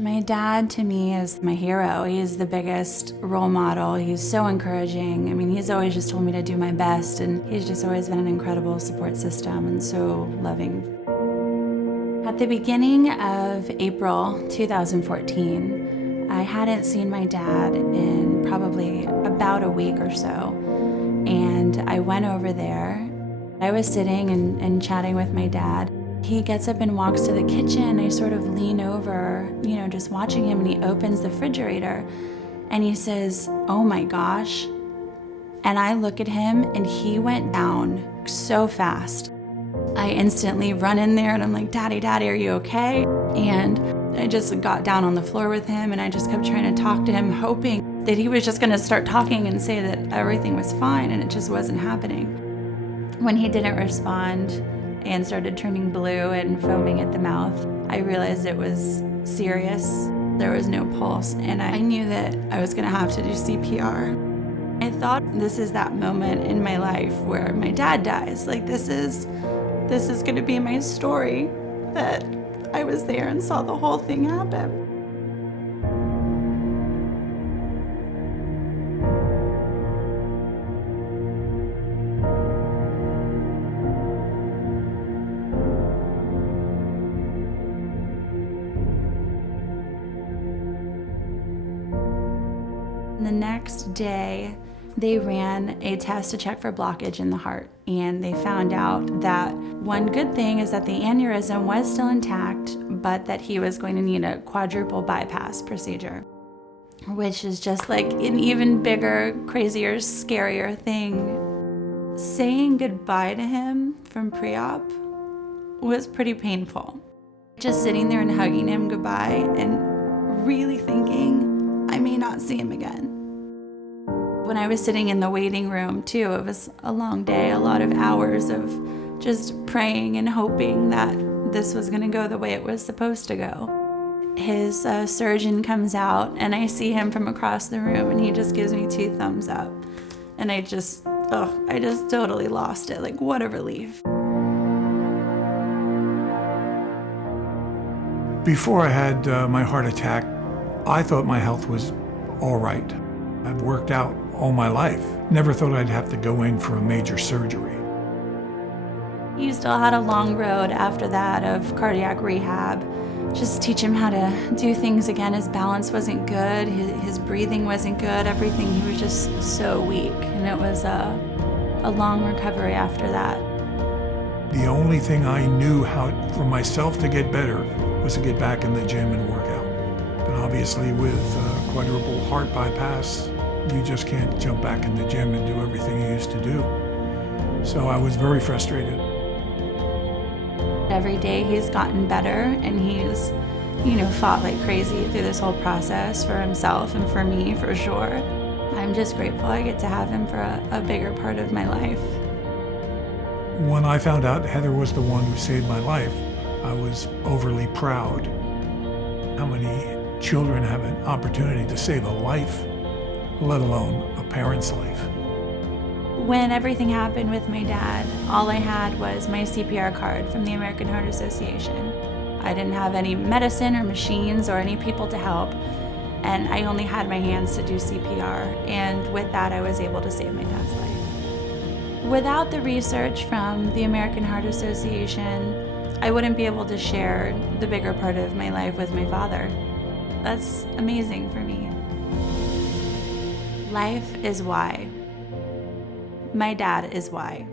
My dad, to me, is my hero. He's the biggest role model. He's so encouraging. I mean, he's always just told me to do my best, and he's just always been an incredible support system and so loving. At the beginning of April 2014, I hadn't seen my dad in probably about a week or so, and I went over there. I was sitting and chatting with my dad. He gets up and walks to the kitchen. I sort of lean over, just watching him, and he opens the refrigerator and he says, "Oh my gosh." And I look at him and he went down so fast. I instantly run in there and I'm like, Daddy, are you okay?" And I just got down on the floor with him and I just kept trying to talk to him, hoping that he was just gonna start talking and say that everything was fine, and it just wasn't happening. When he didn't respond and started turning blue and foaming at the mouth, I realized it was serious. There was no pulse, and I knew that I was gonna have to do CPR. I thought, this is that moment in my life where my dad dies. Like, this is gonna be my story, that I was there and saw the whole thing happen. The next day, they ran a test to check for blockage in the heart, and they found out that one good thing is that the aneurysm was still intact, but that he was going to need a quadruple bypass procedure, which is just like an even bigger, crazier, scarier thing. Saying goodbye to him from pre-op was pretty painful. Just sitting there and hugging him goodbye and really thinking I may not see him again. When I was sitting in the waiting room too, it was a long day, a lot of hours of just praying and hoping that this was gonna go the way it was supposed to go. His surgeon comes out and I see him from across the room and he just gives me 2 thumbs up. And I just totally lost it. Like, what a relief. Before I had my heart attack, I thought my health was all right. I've worked out all my life. Never thought I'd have to go in for a major surgery. He still had a long road after that of cardiac rehab. Just teach him how to do things again. His balance wasn't good, his breathing wasn't good, everything. He was just so weak, and it was a long recovery after that. The only thing I knew how for myself to get better was to get back in the gym and work out. But obviously with quadruple heart bypass, you just can't jump back in the gym and do everything you used to do. So I was very frustrated. Every day he's gotten better, and he's, fought like crazy through this whole process for himself and for me, for sure. I'm just grateful I get to have him for a bigger part of my life. When I found out Heather was the one who saved my life, I was overly proud. How many children have an opportunity to save a life, let alone a parent's life? When everything happened with my dad, all I had was my CPR card from the American Heart Association. I didn't have any medicine or machines or any people to help, and I only had my hands to do CPR, and with that I was able to save my dad's life. Without the research from the American Heart Association, I wouldn't be able to share the bigger part of my life with my father. That's amazing for me. Life is why. My dad is why.